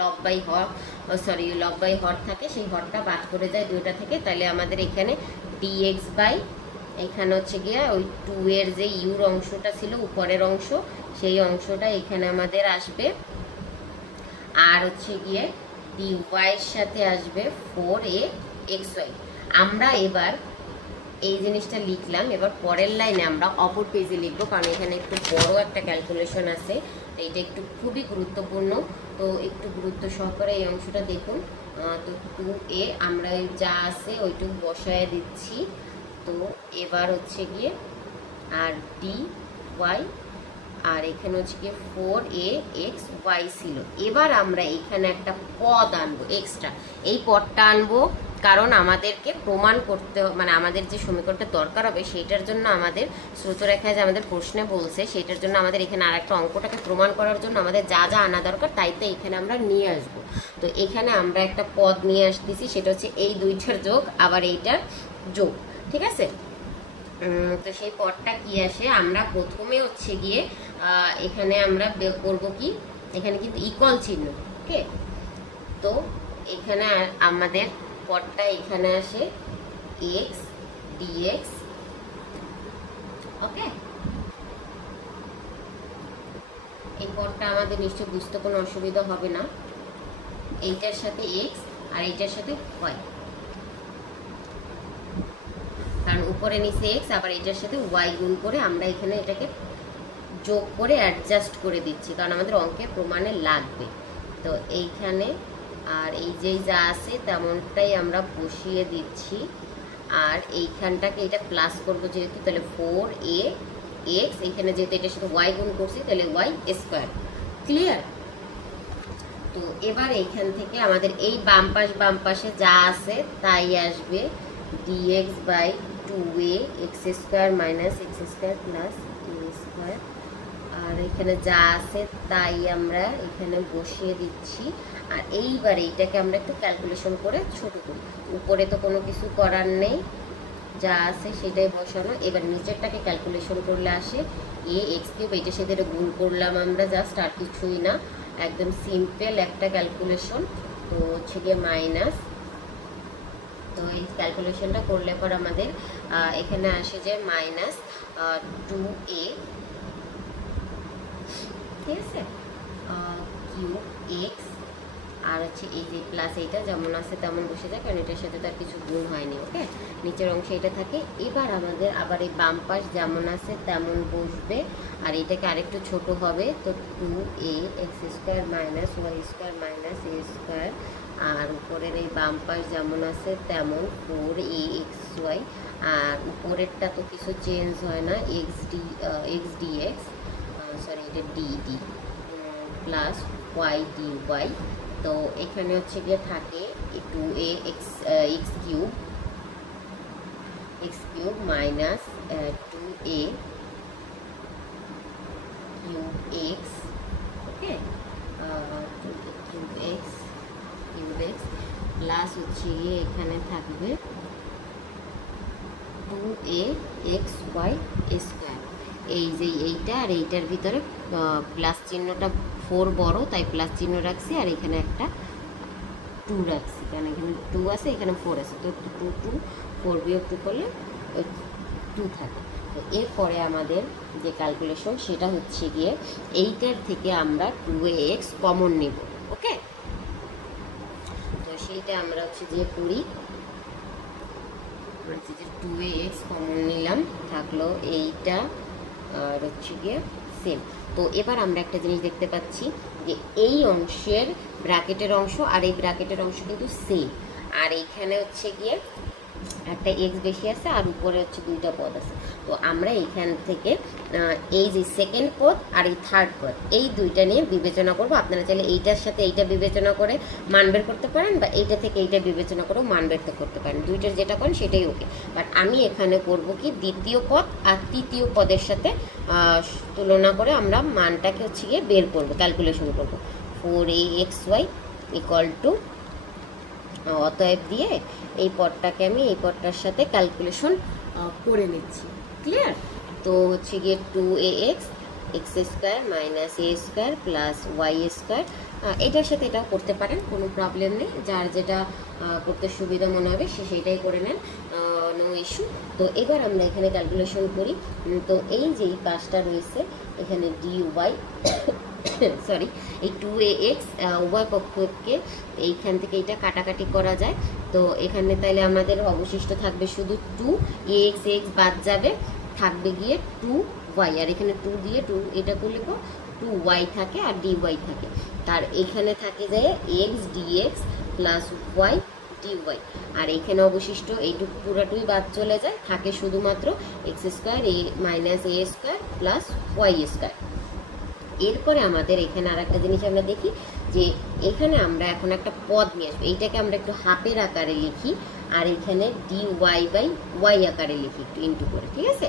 লব বাই হর থাকে, সেই হরটা বাদ করে যায় দুইটা থেকে। তাহলে আমাদের এখানে dx বাই এখানে হচ্ছে গিয়ে ওই 2 এর যে ইউর অংশটা ছিল উপরের অংশ, সেই অংশটা এখানে আমাদের আসবে। আর হচ্ছে গিয়ে dy এর সাথে আসবে 4a xy। আমরা এবার এই জিনিসটা লিখলাম। এবার পরের লাইনে আমরা অপর পেজে লিখবো, কারণ এখানে একটু বড় একটা ক্যালকুলেশন আছে, তো এটা একটু খুবই গুরুত্বপূর্ণ। তো একটু গুরুত্ব সহকারে এই অংশটা দেখুন। তো 2a আমরা যা আছে ওইটুকু বসায় দিচ্ছি। তো এবার হচ্ছে গিয়ে আর dy, আর এখানে হচ্ছে গিয়ে 4a xy ছিল। এবার আমরা এখানে একটা পদ আনবো এক্সট্রা, এই পদটা আনবো কারণ আমাদেরকে প্রমাণ করতে, মানে আমাদের যে সমীকরণটা দরকার হবে সেটার জন্য, আমাদের স্রোতরেখায় যে আমাদের প্রশ্নে বলছে সেটার জন্য আমাদের এখানে আর একটা অঙ্কটাকে প্রমাণ করার জন্য আমাদের যা যা আনা দরকার তাই তো এখানে আমরা নিয়ে আসব। তো এখানে আমরা একটা পদ নিয়ে আসতেছি, সেটা হচ্ছে এই দুইটার যোগ আবার এইটার যোগ, ঠিক আছে। তো সেই পদটা কি আসে, আমরা প্রথমে হচ্ছে গিয়ে এখানে আমরা বের করব কি, এখানে কিন্তু ইকুয়াল চিহ্ন, ওকে। তো এখানে আমাদের পদটা এখানে আসে x dx, ওকে। এই পদটা আমাদের নিশ্চয় বুঝতে কোনো অসুবিধা হবে না। এইটার সাথে x আর এইটার সাথে y, কারণ উপরে নিচে x আবার এইটার সাথে y গুণ করে আমরা এখানে এটাকে যোগ করে অ্যাডজাস্ট করে দিচ্ছি, কারণ আমাদের অঙ্কে প্রমাণে লাগবে। তো এইখানে আর এই যেই যা আছে তেমনটাই আমরা বসিয়ে দিচ্ছি। আর এইখানটাকে এটা প্লাস করবো যেহেতু, তাহলে 4a x, এখানে যেহেতু এটার সাথে y গুণ করছি তাহলে y স্কোয়ার, ক্লিয়ার। তো এবার এইখান থেকে আমাদের এই বাম পাশে যা আছে তাই আসবে dx by 2a x square minus x square plus a square. আর এখানে যা আছে তাই আমরা এখানে বসিয়ে দিচ্ছি। আর এইবার এইটাকে আমরা একটু ক্যালকুলেশন করে ছোট করি, উপরে তো কোনো কিছু করার নেই, যা আছে সেটাই বসানো। এবার নিচেরটাকে ক্যালকুলেশন করলে আসে a x কিউব, এইটার সাথে এটা গুণ করলাম আমরা জাস্ট, আর কিছুই না, একদম সিম্পল একটা ক্যালকুলেশন। তো হচ্ছে গিয়ে মাইনাস, তো এই ক্যালকুলেশনটা করলে পর আমাদের এখানে আসে যে মাইনাস 2a, ঠিক আছে, কিউব এক্স, আর হচ্ছে এই যে প্লাস এইটা যেমন আছে তেমন বসে যায়, কারণ এটার সাথে তার কিছু গুণ হয়নি, ওকে। নিচের অংশে এটা থাকে। এবার আমাদের আবার এই বাম পাশ যেমন আছে তেমন বসবে, আর এটাকে আরেকটু ছোট হবে। তো 2a x square minus y square minus a square, আর উপরের এই বাম পাশ যেমন আছে তেমন 4a xy, আর উপরেরটা তো কিছু চেঞ্জ হয় না, x dx, সরি এটা dd প্লাস y dy। তো এখানে হচ্ছে গিয়ে থাকে 2a x cube minus 2a cube x, ওকে, কিউব x প্লাস হচ্ছে গিয়ে এখানে থাকবে 2axy স্কোয়ার। এই যে এইটা আর এইটার ভিতরে প্লাস চিহ্নটা 4 বড়, তাই প্লাস চিহ্ন রাখছি, আর এখানে একটা 2 রাখছি, কারণ এখানে 2 আছে, এখানে 4 আছে, তো 2 4 বিয়োগ 2 করলে 2 থাকে। তো এরপরে আমাদের যে ক্যালকুলেশন সেটা হচ্ছে গিয়ে এইটার থেকে আমরা 2ax কমন নেব। ওকে, তো সেইটা আমরা হচ্ছে যে করি, 2ax কমন নিলাম, থাকলো এইটা আর হচ্ছে গিয়ে সেম। তো এবার আমরা একটা জিনিস দেখতে পাচ্ছি যে এই অংশের ব্র্যাকেটের অংশ আর এই ব্র্যাকেটের অংশ কিন্তু সেম, আর এইখানে হচ্ছে গিয়ে একটা এক্স বেশি আছে আর উপরে হচ্ছে 2টা পদ আছে। তো আমরা এইখান থেকে এই যে সেকেন্ড পদ আর এই থার্ড পদ এই 2টা নিয়ে বিবেচনা করব। আপনারা চাইলে এইটার সাথে এইটা বিবেচনা করে মান বের করতে পারেন, বা এইটা থেকে এইটা বিবেচনা করেও মান বের করতে পারেন, 2টার যেটা করেন সেটাই ওকে। বাট আমি এখানে করব কি দ্বিতীয় পদ আর তৃতীয় পদের সাথে তুলনা করে আমরা মানটাকে হচ্ছে গিয়ে বের করব, ক্যালকুলেশন করব। 4axy ইকুয়াল টু, অতএব দিয়ে এই পদটাকে আমি এই পদটার সাথে ক্যালকুলেশন করে নিচ্ছি। ক্লিয়ার? তো হচ্ছে গিয়ে 2ax x square minus a square plus Y square, এটার সাথে এটাও করতে পারেন, কোনো প্রবলেম নেই, যার যেটা করতে সুবিধা মনে হবে সে সেটাই করে নেন, নো ইস্যু। তো এবার আমরা এখানে ক্যালকুলেশন করি। তো এই যেই কাজটা রয়েছে এখানে ডিওয়াই সরি এই 2ax উভয় পক্ষকে এইখান থেকে এইটা কাটাকাটি করা যায়। তো এখানে তাইলে আমাদের অবশিষ্ট থাকবে শুধু 2ax বাদ যাবে, থাকবে গিয়ে 2y, আর এখানে 2 দিয়ে 2 এটা করলে 2y থাকে আর dy থাকে, তার এখানে থাকে যায় x dx plus y dy, আর এখানে অবশিষ্ট এইটুকু পুরোটাই বাদ চলে যায়, থাকে শুধুমাত্র x square minus a square plus Y square. এরপরে আমাদের এখানে আর একটা জিনিস আমরা দেখি যে এখানে আমরা এখন একটা পদ নিয়ে আসবো, এইটাকে আমরা একটু হাফের আকারে লিখি, আর এখানে dy বাই ওয়াই আকারে লিখি একটু ইন্টু করে, ঠিক আছে?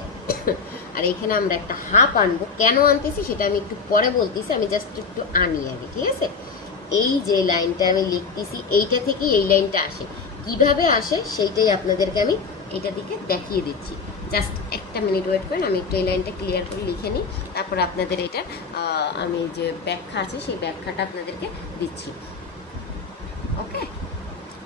আর এখানে আমরা একটা হাফ আনবো, কেন আনতেছি সেটা আমি একটু পরে বলতেছি, আমি জাস্ট একটু আনি আগে, ঠিক আছে? এই যে লাইনটা আমি লিখতেছি এইটা থেকে এই লাইনটা আসে, কিভাবে আসে সেইটাই আপনাদেরকে আমি এটা দিকে দেখিয়ে দিচ্ছি। জাস্ট একটা মিনিট ওয়েট করেন, আমি একটু এই লাইনটা ক্লিয়ার করে লিখে নিই, তারপর আপনাদের এটা আমি যে ব্যাখ্যা আছে সেই ব্যাখ্যাটা আপনাদেরকে দিচ্ছি। ওকে,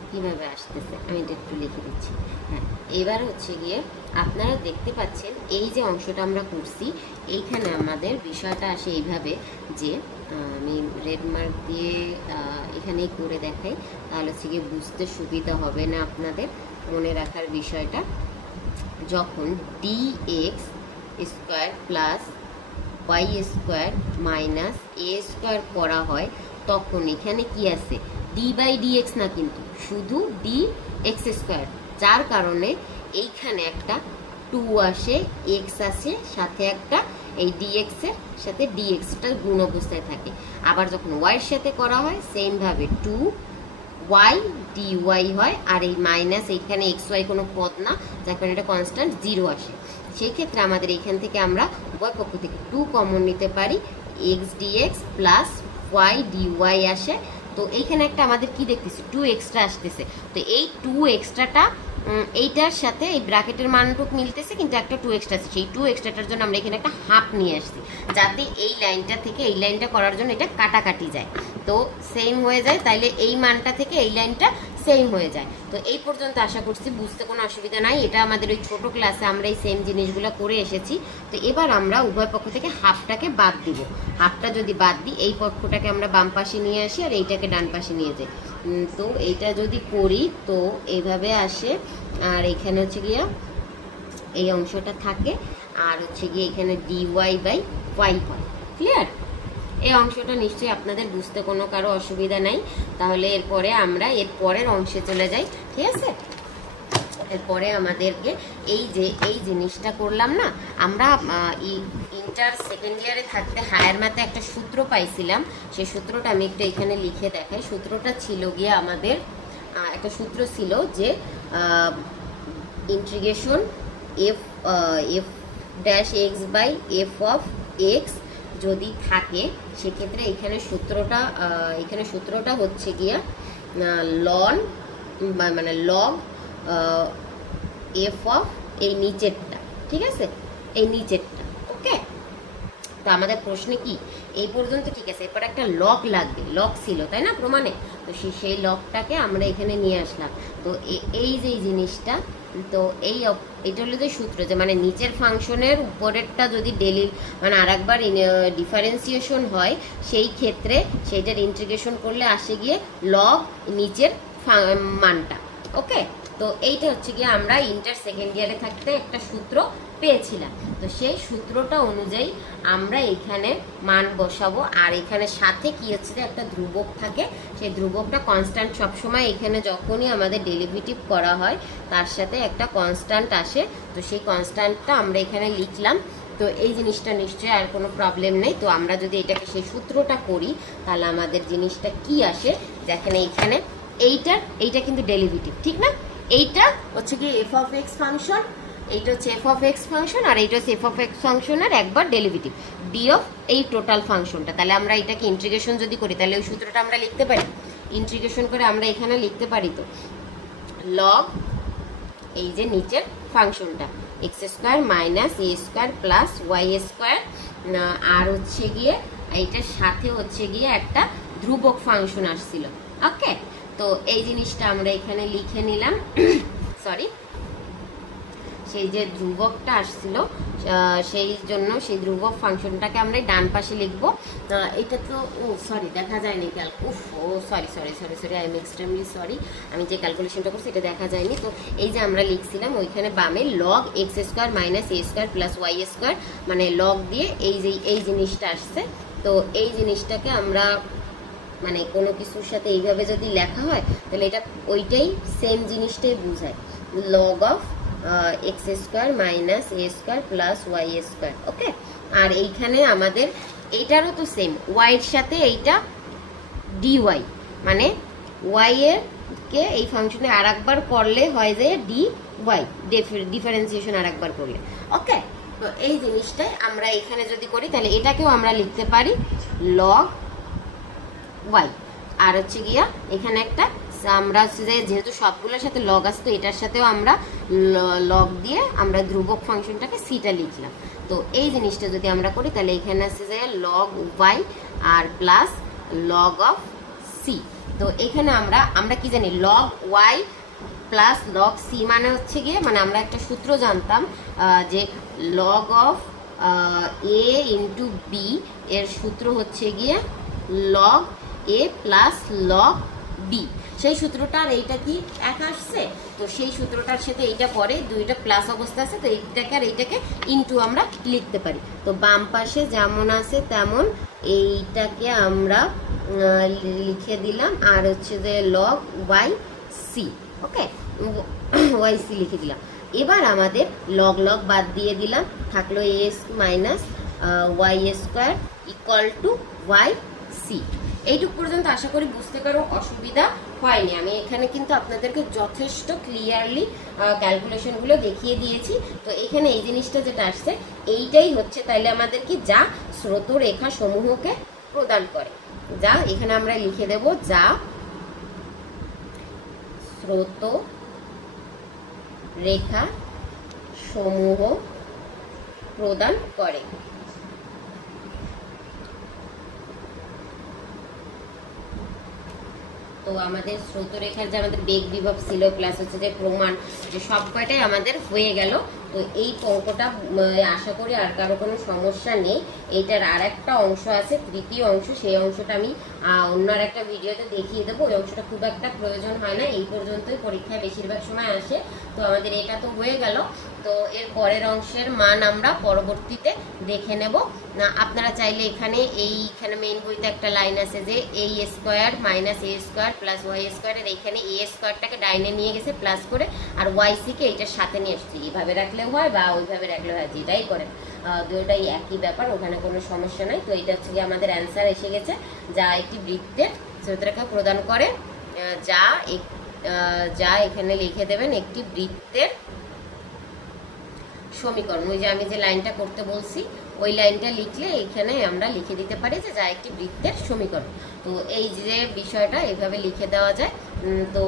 কীভাবে আসতেছে আমি এটা একটু লিখে দিচ্ছি। হ্যাঁ, এবার হচ্ছে গিয়ে আপনারা দেখতে পাচ্ছেন এই যে অংশটা আমরা করছি, এইখানে আমাদের বিষয়টা আসে এইভাবে যে আমি রেড মার্ক দিয়ে এখানেই করে দেখাই, তাহলে হচ্ছে গিয়ে বুঝতে সুবিধা হবে না আপনাদের মনে রাখার বিষয়টা। যখন dx square plus Y square minus a square করা হয়, তখন এখানে কি আছে ডি বাই ডিএক্স না, কিন্তু শুধু ডি এক্স স্কোয়ার, যার কারণে এইখানে একটা 2 আসে, এক্স আসে, সাথে একটা এই ডিএক্স এর সাথে ডিএক্সটা গুণ অবস্থায় থাকে। আবার যখন ওয়াইয়ের সাথে করা হয় সেমভাবে 2y dy হয়, আর এই মাইনাস এইখানে এক্স ওয়াই কোনো পদ না, যার কারণে এটা কনস্ট্যান্ট 0 আসে। সেই ক্ষেত্রে আমাদের এইখান থেকে আমরা উভয় পক্ষ থেকে 2 কমন নিতে পারি, x dx plus y dy আসে। তো এইখানে একটা আমাদের কি দেখতেছি 2 এক্সট্রা আসতেছে, তো এই 2 এক্সট্রাটা এইটার সাথে এই ব্র্যাকেটের মানটুক মিলতেছে, কিন্তু একটা 2 এক্সট্রা আছে, সেই 2 এক্সট্রাটার জন্য আমরা এখানে একটা হাফ নিয়ে আসছি, যাতে এই লাইনটা থেকে এই লাইনটা করার জন্য এটা কাটাকাটি যায়, তো সেম হয়ে যায়, তাইলে এই মানটা থেকে এই লাইনটা সেম হয়ে যায়। তো এই পর্যন্ত আশা করছি বুঝতে কোনো অসুবিধা নাই, এটা আমাদের ওই ছোটো ক্লাসে আমরা এই সেম জিনিসগুলো করে এসেছি। তো এবার আমরা উভয় পক্ষ থেকে হাফটাকে বাদ দিব, হাফটা যদি বাদ দিই এই পক্ষটাকে আমরা বাম পাশে নিয়ে আসি আর এইটাকে ডান পাশে নিয়ে যাই। তো এইটা যদি করি তো এইভাবে আসে, আর এখানে হচ্ছে গিয়ে এই অংশটা থাকে, আর হচ্ছে গিয়ে এখানে ডিওয়াই বাই ওয়াই হয়। ক্লিয়ার? এই অংশটা নিশ্চয়ই আপনাদের বুঝতে কোনো কারো অসুবিধা নাই। তাহলে এরপরে আমরা এর পরের অংশে চলে যাই, ঠিক আছে? এরপরে আমাদেরকে এই যে এই জিনিসটা করলাম না, আমরা ইন্টার সেকেন্ড ইয়ারে থাকতে হায়ার ম্যাথে একটা সূত্র পাইছিলাম, সেই সূত্রটা আমি একটু এখানে লিখে দেখাই। সূত্রটা ছিল গিয়ে আমাদের একটা সূত্র ছিল যে integration f dash x by f of x যদি থাকে, সেক্ষেত্রে এখানে সূত্রটা হচ্ছে গিয়া লন মানে লগ এফ অফ এই নিচেরটা, ঠিক আছে, এই নিচেরটা। ওকে, তো আমাদের প্রশ্নে কি এই পর্যন্ত ঠিক আছে। এরপর একটা লগ লাগবে, লগ ছিল তাই না প্রমাণে, তো সেই লগটাকে আমরা এখানে নিয়ে আসলাম। তো এই যে জিনিসটা, তো এটা হলো যে সূত্র, যে মানে নিচের ফাংশনের উপরেরটা যদি মানে আর একবার ডিফারেন্সিয়েশন হয়, সেই ক্ষেত্রে সেইটার ইন্টিগ্রেশন করলে আসে গিয়ে লগ নিচের মানটা। ওকে, তো এইটা হচ্ছে গিয়ে আমরা ইন্টার সেকেন্ড ইয়ারে থাকতে একটা সূত্র পেয়েছিলাম। তো সেই সূত্রটা অনুযায়ী আমরা এখানে মান বসাবো, আর এখানে সাথে কি হচ্ছে যে একটা ধ্রুবক থাকে, সেই ধ্রুবকটা কনস্ট্যান্ট সবসময় এখানে যখনই আমাদের ডেরিভেটিভ করা হয় তার সাথে একটা কনস্ট্যান্ট আসে। তো সেই কনস্ট্যান্টটা আমরা এখানে লিখলাম। তো এই জিনিসটা নিশ্চয়ই আর কোনো প্রবলেম নেই। তো আমরা যদি এটাকে সেই সূত্রটা করি তাহলে আমাদের জিনিসটা কি আসে, যেখানে এইখানে এইটা কিন্তু ডেরিভেটিভ, ঠিক না, এইটা হচ্ছে কি এফ অফ এক্স ফাংশন, এইটা হচ্ছে এফ অফ এক্স ফাংশন, আর এইটা হচ্ছে এফ অফ এক্স ফাংশনের একবার ডেরিভেটিভ ডি অফ এই টোটাল ফাংশনটা। তাহলে আমরা এটাকে ইন্টিগ্রেশন যদি করি তাহলে ওই সূত্রটা আমরা লিখতে পারি, ইন্টিগ্রেশন করে আমরা এখানে লিখতে পারি। তো লগ এই যে নিচের ফাংশনটা x square minus a square plus Y square, আর হচ্ছে গিয়ে এইটার সাথে হচ্ছে গিয়ে একটা ধ্রুবক ফাংশন আসছিল। ওকে, তো এই জিনিসটা আমরা এখানে লিখে নিলাম। সরি, সেই যে ধ্রুবকটা আসছিল সেই জন্য সেই ধ্রুবক ফাংশনটাকে আমরা ডান পাশে লিখবো। এটা তো সরি দেখা যায়নি sorry I am extremely sorry, আমি যে ক্যালকুলেশনটা করছি এটা দেখা যায়নি। তো এই যে আমরা লিখছিলাম ওইখানে বামে log x square minus a square plus Y square, মানে লগ দিয়ে এই জিনিসটা আসছে। তো এই জিনিসটাকে আমরা মানে কোনো কিছুর সাথে এইভাবে যদি লেখা হয় তাহলে এটা ওইটাই সেম জিনিসটাই বোঝায়, log of x square minus a square plus Y square. Okay, আর এইখানে আমাদের এইটারও তো সেম, ওয়াইয়ের সাথে এইটা ডিওয়াই, মানে ওয়াই এর কে এই ফাংশনে আর একবার করলে হয় যে ডি ওয়াই, ডিফারেন্সিয়েশন আর একবার করলে। ওকে, তো এই জিনিসটাই আমরা এখানে যদি করি তাহলে এটাকেও আমরা লিখতে পারি লগ ওয়াই, আর হচ্ছে গিয়া এখানে একটা আমরা হচ্ছে যে যেহেতু সবগুলোর সাথে লগ আসতো এটার সাথেও আমরা লগ দিয়ে আমরা ধ্রুবক ফাংশনটাকে সিটা লিখলাম। তো এই জিনিসটা যদি আমরা করি তাহলে এখানে আসছে যে লগ ওয়াই আর প্লাস লগ অফ সি। তো এখানে আমরা কি জানি, log y plus log c মানে হচ্ছে গিয়ে, মানে আমরা একটা সূত্র জানতাম যে log of a into b এর সূত্র হচ্ছে গিয়ে log a plus log b. সেই সূত্রটা আর এইটা কি এক আসছে, তো সেই সূত্রটার সাথে এইটা পরে দুইটা প্লাস অবস্থা আছে, তো এইটাকে আর এইটাকে ইনটু আমরা লিখতে পারি। তো বাম পাশে যেমন আছে তেমন এইটাকে আমরা লিখে দিলাম, আর হচ্ছে যে লগ ওয়াই সি। ওকে, ওয়াই সি লিখে দিলাম। এবার আমাদের লগ লগ বাদ দিয়ে দিলাম, থাকলো a minus y square equal to y c. এইটুক পর্যন্ত আশা করি বুঝতে কারো অসুবিধা হয়নি। আমি এখানে কিন্তু আপনাদেরকে যথেষ্ট ক্লিয়ারলি ক্যালকুলেশনগুলো দেখিয়ে দিয়েছি। তো এখানে এই জিনিসটা যেটা আসছে এইটাই হচ্ছে তাইলে আমাদের কি যা স্রোতরেখা সমূহকে প্রদান করে, যা এখানে আমরা লিখে দেব যা স্রোতরেখা সমূহ প্রদান করে। তো আমাদের স্রোতরেখার যে আমাদের বেগ বিভব ছিল প্লাস হচ্ছে যে প্রমাণ, যে সব কয়টাই আমাদের হয়ে গেল। তো এই অঙ্কটা আশা করি আর কারো কোনো সমস্যা নেই। এইটার আর একটা অংশ আছে, তৃতীয় অংশ, সেই অংশটা আমি অন্য আর একটা ভিডিওতে দেখিয়ে দেবো। ওই অংশটা খুব একটা প্রয়োজন হয় না, এই পর্যন্তই পরীক্ষায় বেশিরভাগ সময় আসে। তো আমাদের এটা তো হয়ে গেল। তো এর পরের অংশের মান আমরা পরবর্তীতে দেখে নেব। আপনারা চাইলে এইখানে মেইন বইতে একটা লাইন আছে যে এই square minus a square plus Y স্কোয়ারের এইখানে এ স্কোয়ারটাকে ডাইনে নিয়ে গেছে প্লাস করে, আর ওয়াই সিকে এইটার সাথে নিয়ে আসছে। এইভাবে রাখলেও হয় বা ওইভাবে রাখলেও হয়, যেটাই করেন দুটোটাই একই ব্যাপার, ওখানে কোনো সমস্যা নাই। তো এইটা হচ্ছে কি আমাদের অ্যান্সার এসে গেছে, যা একটি বৃত্তের স্রোতরেখা প্রদান করে, যা এখানে লিখে দেবেন একটি বৃত্তের সমীকরণ। ওই যে আমি যে লাইনটা করতে বলছি ওই লাইনটা লিখলে এখানে আমরা লিখে দিতে পারি যে যা একটি বৃত্তের সমীকরণ। তো এই যে বিষয়টা এইভাবে লিখে দেওয়া যায়। তো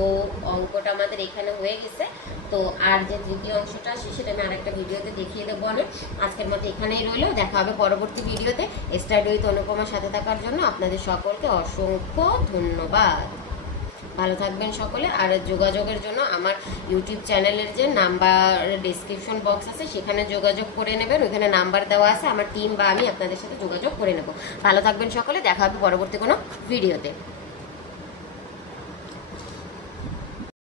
অঙ্কটা আমাদের এখানে হয়ে গেছে। তো আর যে তৃতীয় অংশটা আছে সেটা আমি আরেকটা ভিডিওতে দেখিয়ে দেবো। অনেক আজকের মতো এখানেই রইলো, দেখা হবে পরবর্তী ভিডিওতে। স্টাডি উইথ অনুপমার সাথে থাকার জন্য আপনাদের সকলকে অসংখ্য ধন্যবাদ। ভালো থাকবেন সকলে। আর যোগাযোগের জন্য আমার ইউটিউব চ্যানেলের যে নাম্বার ডিসক্রিপশন বক্স আছে সেখানে যোগাযোগ করে নেবেন, ওইখানে নাম্বার দেওয়া আছে, আমার টিম বা আমি আপনাদের সাথে যোগাযোগ করে নেব। ভালো থাকবেন সকলে, দেখা হবে পরবর্তী কোনো ভিডিওতে।